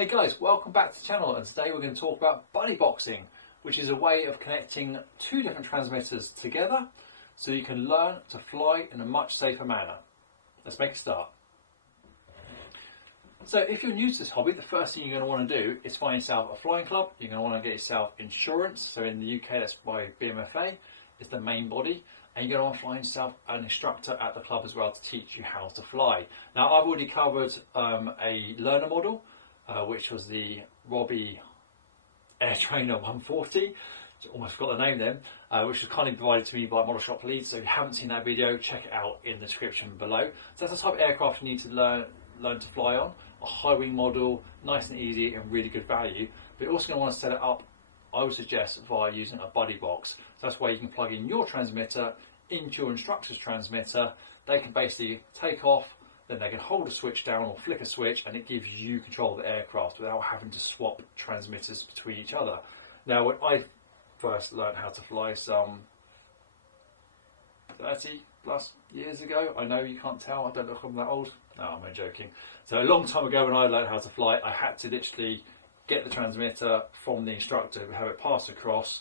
Hey guys, welcome back to the channel, and today we're going to talk about buddy boxing, which is a way of connecting two different transmitters together so you can learn to fly in a much safer manner. Let's make a start. So if you're new to this hobby, the first thing you're going to want to do is find yourself a flying club. You're going to want to get yourself insurance. So in the UK that's by BMFA, it's the main body, and you're going to want to find yourself an instructor at the club as well to teach you how to fly. Now I've already covered a learner model, which was the Robbie Air Trainer 140, almost forgot the name then, which was kindly provided to me by Model Shop Leeds. So if you haven't seen that video, check it out in the description below. So that's the type of aircraft you need to learn to fly on. A high wing model, nice and easy and really good value. But you're also going to want to set it up, I would suggest, via using a buddy box. So that's where you can plug in your transmitter into your instructor's transmitter. They can basically take off, then they can hold a switch down or flick a switch, and it gives you control of the aircraft without having to swap transmitters between each other. Now, when I first learned how to fly some 30 plus years ago, I know you can't tell, I don't look I'm that old. No, I'm only joking. So a long time ago when I learned how to fly, I had to literally get the transmitter from the instructor, have it pass across,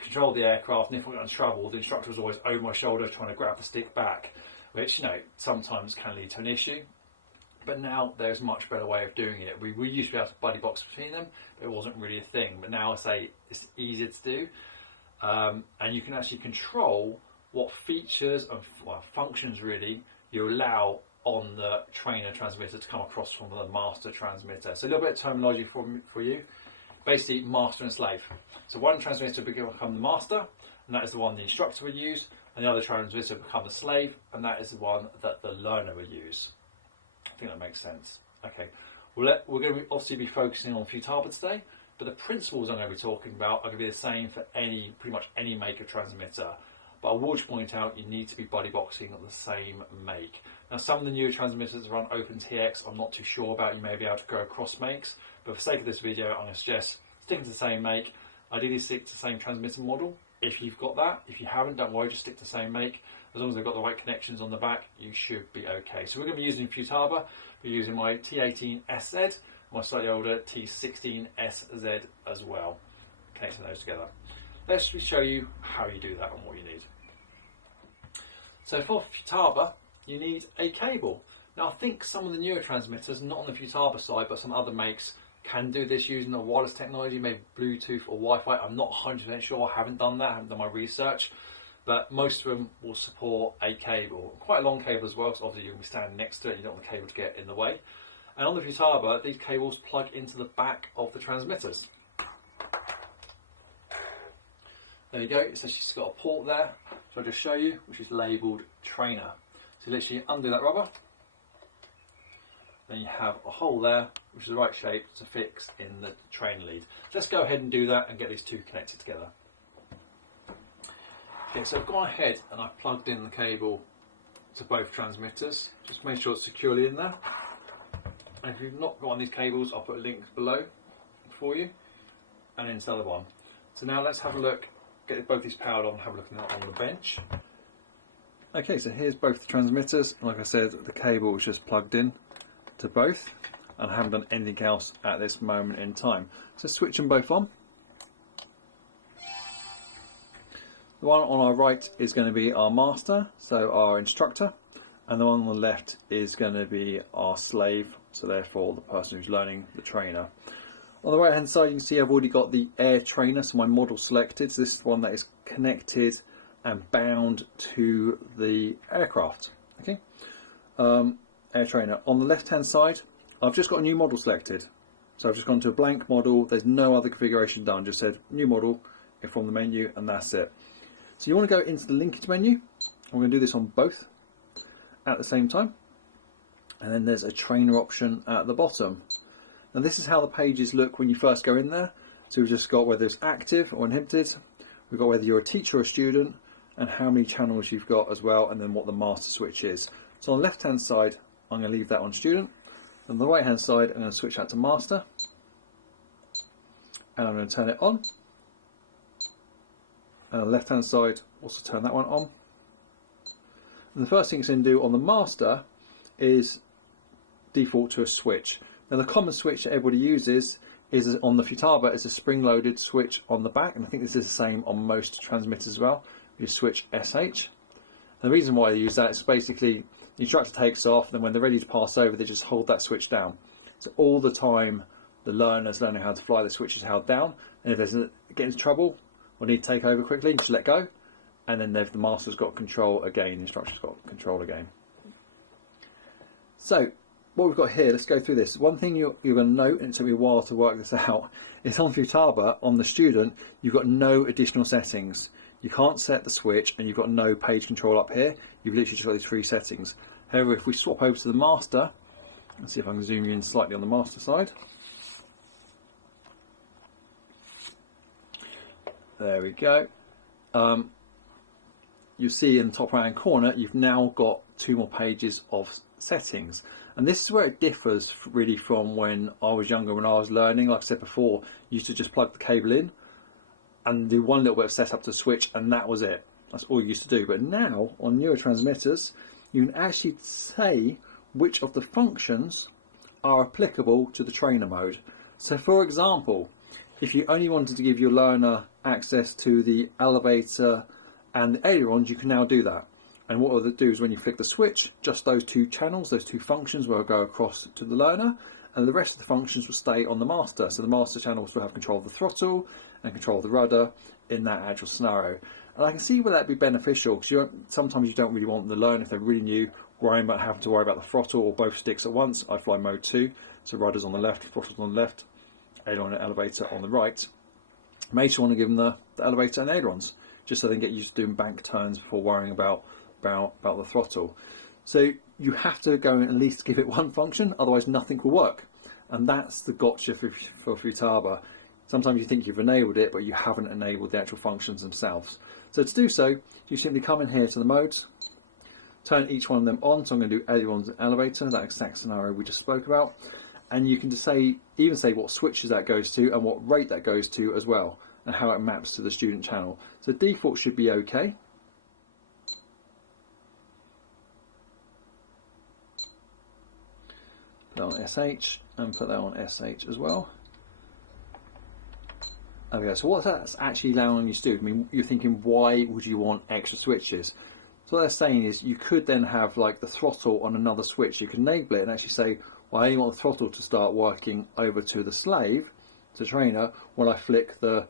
control the aircraft, and if I got in trouble, the instructor was always over my shoulder trying to grab the stick back, which, you know, sometimes can lead to an issue. But now there's a much better way of doing it. We used to be able to buddy box between them, but it wasn't really a thing. But now I say it's easier to do, and you can actually control what features and functions really you allow on the trainer transmitter to come across from the master transmitter. So a little bit of terminology for you. Basically, master and slave. So one transmitter will become the master, and that is the one the instructor will use, and the other transmitter will become the slave, and that is the one that the learner will use. I think that makes sense. Okay, we're going to obviously be focusing on Futaba today, but the principles I'm going to be talking about are going to be the same for pretty much any make of transmitter. But I will just point out you need to be buddy boxing at the same make. Now, some of the newer transmitters run OpenTX. I'm not too sure about. You may be able to go across makes, but for the sake of this video, I'm going to suggest sticking to the same make. Ideally, stick to the same transmitter model if you've got that. If you haven't, don't worry, just stick to the same make. As long as they've got the right connections on the back, you should be okay. So we're going to be using Futaba. We're using my T18SZ, my slightly older T16SZ as well, connecting those together. Let's show you how you do that and what you need. So for Futaba, you need a cable. Now I think some of the newer transmitters, not on the Futaba side, but some other makes, can do this using the wireless technology, maybe Bluetooth or Wi-Fi. I'm not 100% sure, I haven't done that, I haven't done my research, but most of them will support a cable. Quite a long cable as well, because obviously you're going to be standing next to it, you don't want the cable to get in the way. And on the Futaba, these cables plug into the back of the transmitters. There you go, it's actually got a port there, so I'll just show you, which is labelled trainer. So literally undo that rubber, then you have a hole there, which is the right shape to fix in the train lead. Let's go ahead and do that and get these two connected together. Okay, so I've gone ahead and I've plugged in the cable to both transmitters. Just make sure it's securely in there. And if you've not got one of these cables, I'll put links below for you, and into the other one. So now let's have a look, get both these powered on, have a look on the bench. Okay, so here's both the transmitters. Like I said, the cable is just plugged in to both, and I haven't done anything else at this moment in time. So switch them both on. The one on our right is going to be our master, so our instructor, and the one on the left is going to be our slave, so therefore the person who's learning the trainer. On the right hand side you can see I've already got the air trainer, so my model selected, so this is the one that is connected and bound to the aircraft. Okay, air trainer. On the left hand side I've just got a new model selected, so I've just gone to a blank model, there's no other configuration done, just said new model from the menu, and that's it. So you want to go into the linkage menu. I'm going to do this on both at the same time, and then there's a trainer option at the bottom. Now this is how the pages look when you first go in there. So we've just got whether it's active or inhibited, we've got whether you're a teacher or a student, and how many channels you've got as well, and then what the master switch is. So on the left hand side I'm going to leave that on student, and on the right hand side I'm going to switch that to master, and I'm going to turn it on. And on the left hand side also turn that one on. And the first thing it's going to do on the master is default to a switch. Now the common switch that everybody uses is on the Futaba is a spring-loaded switch on the back, and I think this is the same on most transmitters as well. You switch SH. And the reason why they use that is basically the instructor takes off, and then when they're ready to pass over, they just hold that switch down. So all the time the learner's learning how to fly, the switch is held down, and if there's get into trouble or need to take over quickly, just let go, and then the master's got control again, the instructor's got control again. So what we've got here, let's go through this. One thing you're going to note, and it took me a while to work this out, is on Futaba, on the student, you've got no additional settings. You can't set the switch, and you've got no page control up here. You've literally just got these 3 settings. However, if we swap over to the master, let's see if I can zoom you in slightly on the master side. There we go. You see in the top right hand corner, you've now got 2 more pages of settings. And this is where it differs really from when I was younger, when I was learning. Like I said before, you used to just plug the cable in and do one little bit of setup to switch, and that was it. That's all you used to do. But now, on newer transmitters, you can actually say which of the functions are applicable to the trainer mode. So for example, if you only wanted to give your learner access to the elevator and the ailerons, you can now do that. And what it'll do is when you flick the switch, just those 2 channels, those 2 functions will go across to the learner, and the rest of the functions will stay on the master. So the master channels will have control of the throttle and control of the rudder in that actual scenario. And I can see where that'd be beneficial, because sometimes you don't really want the learner, if they're really new, worrying about having to worry about the throttle or both sticks at once. I fly mode 2, so rudder's on the left, throttle's on the left, aileron and elevator on the right. May just want to give them the elevator and ailerons, just so they can get used to doing bank turns before worrying about the throttle. So you have to go and at least give it 1 function, otherwise nothing will work. And that's the gotcha for Futaba. Sometimes you think you've enabled it, but you haven't enabled the actual functions themselves. So to do so, you simply come in here to the modes, turn each one of them on. So I'm going to do ailerons and elevator, that exact scenario we just spoke about. And you can just even say what switches that goes to and what rate that goes to as well, and how it maps to the student channel. So default should be okay. Put that on SH and put that on SH as well. Okay, so what that's actually allowing you to do, I mean, you're thinking, why would you want extra switches? So what they're saying is you could then have like the throttle on another switch. You can enable it and actually say, well, I only want the throttle to start working over to the slave, to the trainer, when I flick the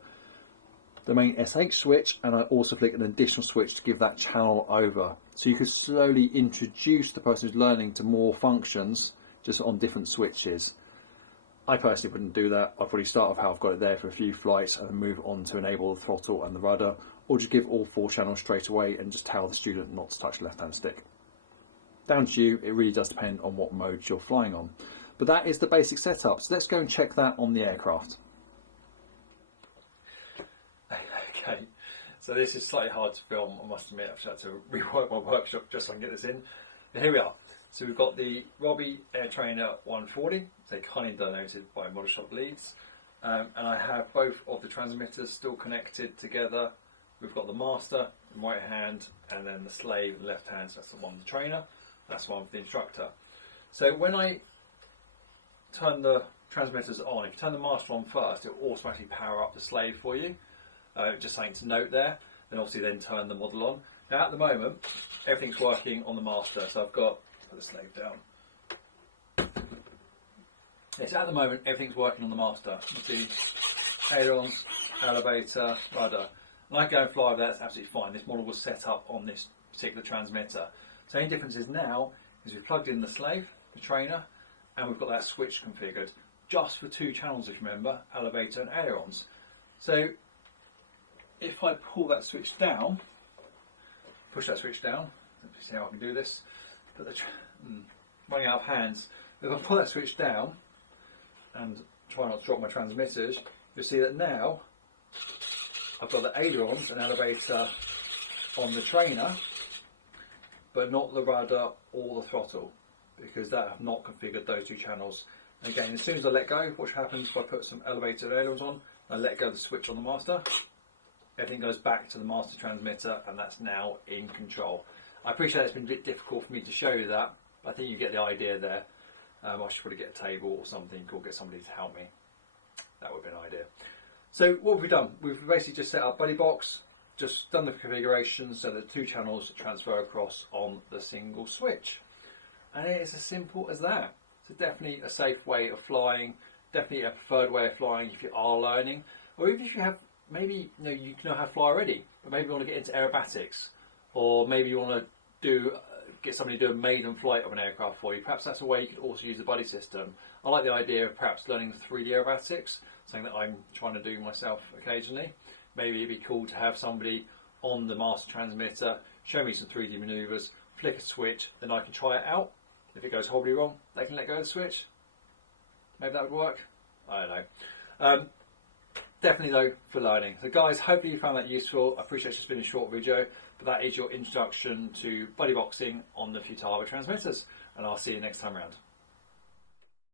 main SH switch, and I also flick an additional switch to give that channel over. So you could slowly introduce the person who's learning to more functions just on different switches. I personally wouldn't do that. I'd probably start off how I've got it there for a few flights and then move on to enable the throttle and the rudder, or just give all 4 channels straight away and just tell the student not to touch the left hand stick. Down to you, it really does depend on what mode you're flying on. But that is the basic setup, so let's go and check that on the aircraft. Okay, so this is slightly hard to film, I must admit. I've had to rework my workshop just so I can get this in. But here we are. So we've got the Robbie Air Trainer 140, so kindly donated by Model Shop Leeds. And I have both of the transmitters still connected together. We've got the master in right hand, and then the slave in the left hand, so that's the one with the trainer, that's the one with the instructor. So when I turn the transmitters on, if you turn the master on first, it will automatically power up the slave for you. Just something to note there. Then obviously then turn the model on. Now at the moment, everything's working on the master, so I've got, put the slave down. Yes, at the moment everything's working on the master. You see ailerons, elevator, rudder. And I go and fly with that, that's absolutely fine. This model was set up on this particular transmitter. So the only difference is now is we've plugged in the slave, the trainer, and we've got that switch configured just for 2 channels, if you remember, elevator and ailerons. So if I pull that switch down, push that switch down, let me see how I can do this, put the running out of hands. If I pull that switch down and try not to drop my transmitters, you'll see that now I've got the ailerons and elevator on the trainer, but not the rudder or the throttle, because that I've not configured those 2 channels. And again, as soon as I let go, watch what happens if I put some elevator and ailerons on, I let go of the switch on the master, everything goes back to the master transmitter, and that's now in control. I appreciate it's been a bit difficult for me to show you that, but I think you get the idea there. I should probably get a table or something, or get somebody to help me. That would be an idea. So what have we done? We've basically just set up buddy box, just done the configuration so that 2 channels transfer across on the single switch. And it is as simple as that. So definitely a safe way of flying, definitely a preferred way of flying if you are learning, or even if you have, maybe you know how to fly already, but maybe you want to get into aerobatics, or maybe you want to get somebody to do a maiden flight of an aircraft for you. Perhaps that's a way you could also use the buddy system. I like the idea of perhaps learning the 3D aerobatics, something that I'm trying to do myself occasionally. Maybe it'd be cool to have somebody on the master transmitter show me some 3D manoeuvres, flick a switch, then I can try it out. If it goes horribly wrong, they can let go of the switch. Maybe that would work. I don't know. Definitely though, for learning. So guys, hopefully you found that useful. I appreciate it's just been a short video, but that is your introduction to buddy boxing on the Futaba transmitters, and I'll see you next time around.